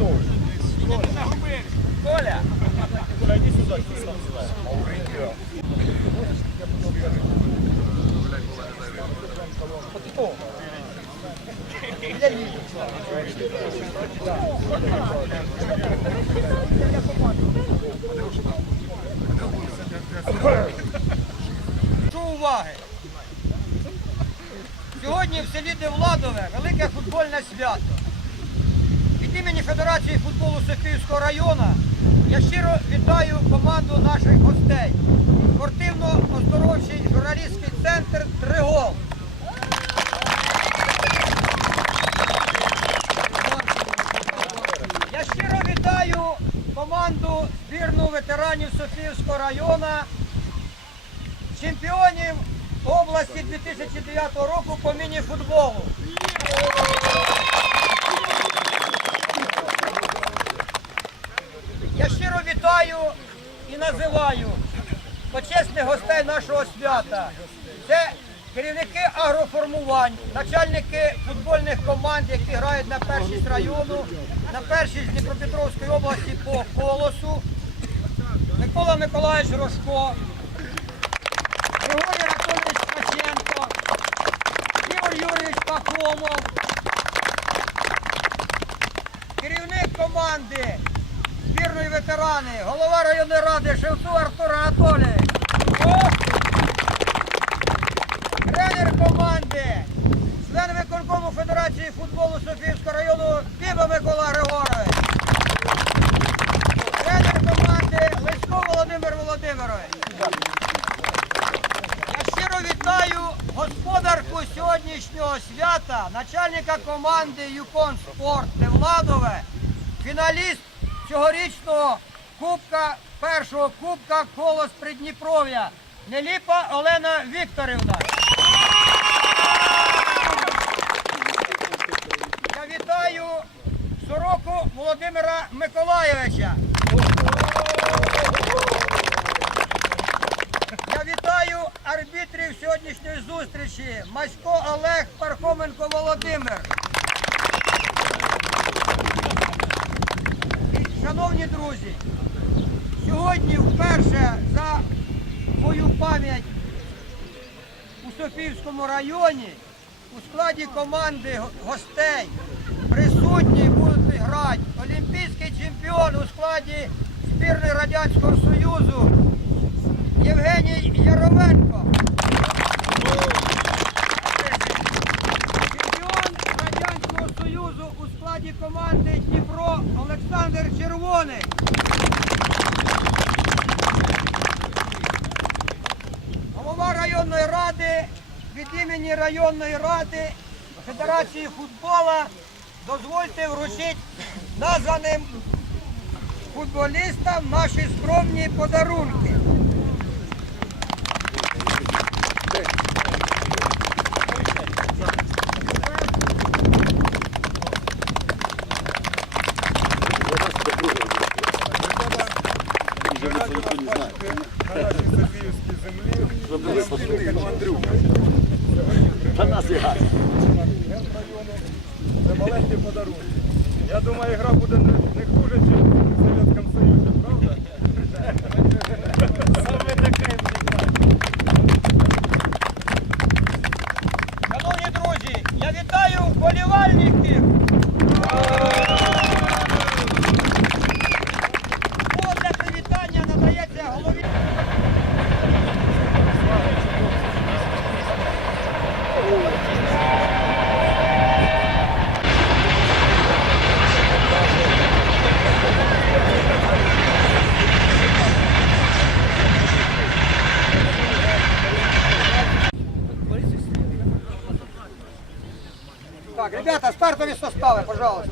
готовий. Прошу уваги. Сьогодні в селі Девладове велике футбольне свято. Імені Федерації футболу Софіївського району я щиро вітаю команду наших гостей. Спортивно-оздоровчий журналістський центр Тригол. Я щиро вітаю команду збірну ветеранів Софіївського району, чемпіонів області 2009 року по міні-футболу. Я щиро вітаю і називаю почесних гостей нашого свята. Це керівники агроформувань, начальники футбольних команд, які грають на першість району, на першій з Дніпропетровської області по колосу. Микола Миколаївич Рожко, Григорій Анатолійович Ткаченко, Ігор Юрійович Пахомов, керівник команди збірної ветерани, голова районної ради Шевцу Артур Анатолійович. О! Тренер команди, член виконкому Федерації футболу Софіївського району Біба Микола Григорович. Тренер команди Лесько Володимир Володимирович. Я щиро вітаю господарку сьогоднішнього свята, начальника команди Юкон Спорт Невладове, фіналіст цьогорічного кубка, першого кубка Колос Придніпров'я. Неліпа Олена Вікторівна. Шановні друзі, сьогодні вперше за мою пам'ять у Софіївському районі у складі команди гостей присутні будуть грати олімпійський чемпіон у складі збірної Радянського Союзу Євгеній Яровенко. Чемпіон Радянського Союзу у складі команди Дніпро Олександр Червоний. Голова районної ради від імені районної ради Федерації футболу дозвольте вручити названим футболістам наші скромні подарунки. Я думаю, гра буде не, хуже, ніж Так, ребята, стартовые составы, пожалуйста.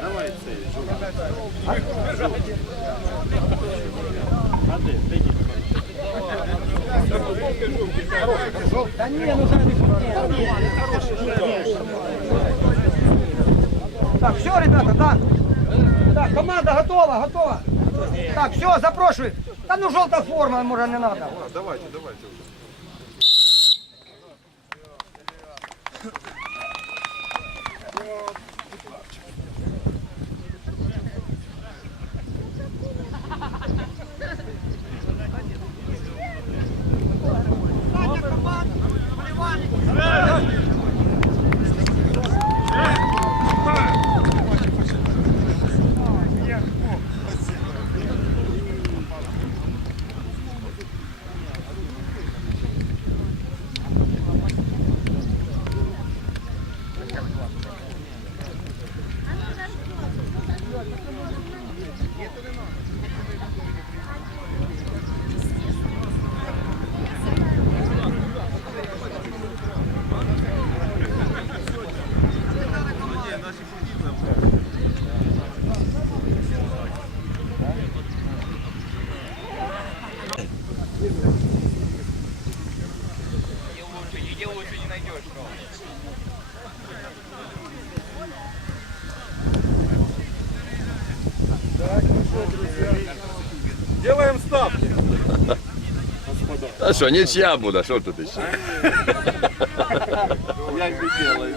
Давай Да не, ну Так, все, ребята, да. Так, команда готова, готова. Так, все, запрошую. Да ну желтая форма, может, не надо. Давайте, давайте. вже. Делаем ставки. А что, ничья буду, что тут еще? Я не делаю.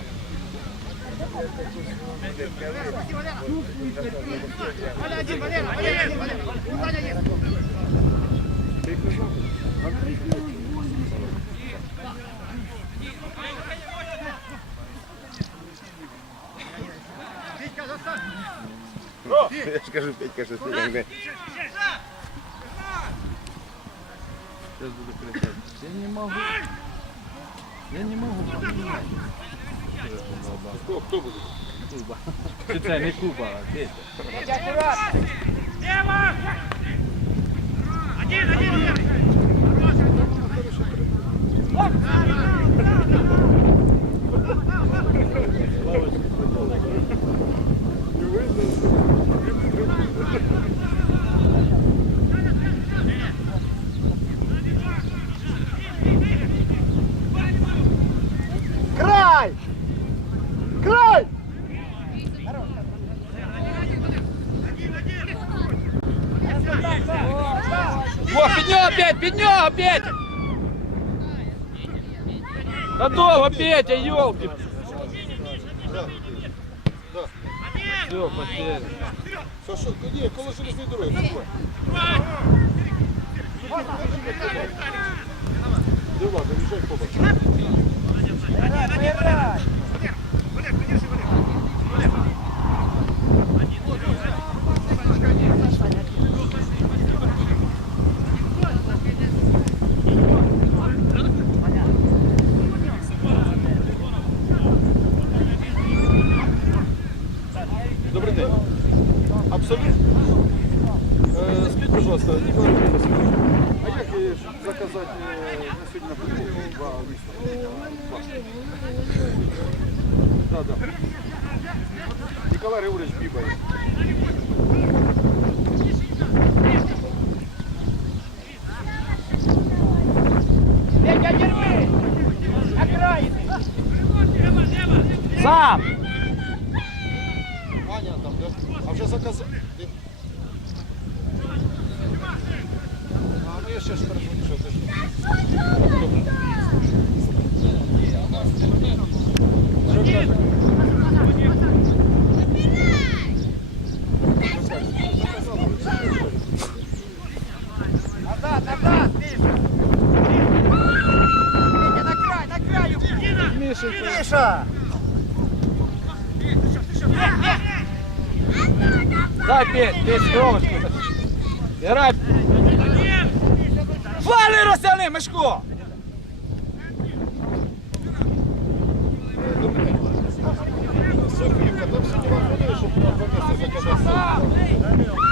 Я ж кажу, Петька, що ти якби. Сейчас буду кричать. Я не могу. Я не могу. Хто, хто буде? Куба. Це не Куба, а десь. опять, пенек опять! Да дома, Петя, елки! Все, потеряли. Саша, не, коли железний дороги. Дива, заезжай побачить. пожалуйста, Николай Петрович, а как е, заказать е, на сегодня? на прийому два листа? Да, да. Николай Григорьевич Бибай. Сам! Дай п'ять кровочку. Грай. Вали розтягни, Мишко! Софія, коли все не виходить, щоб на два місця заказати.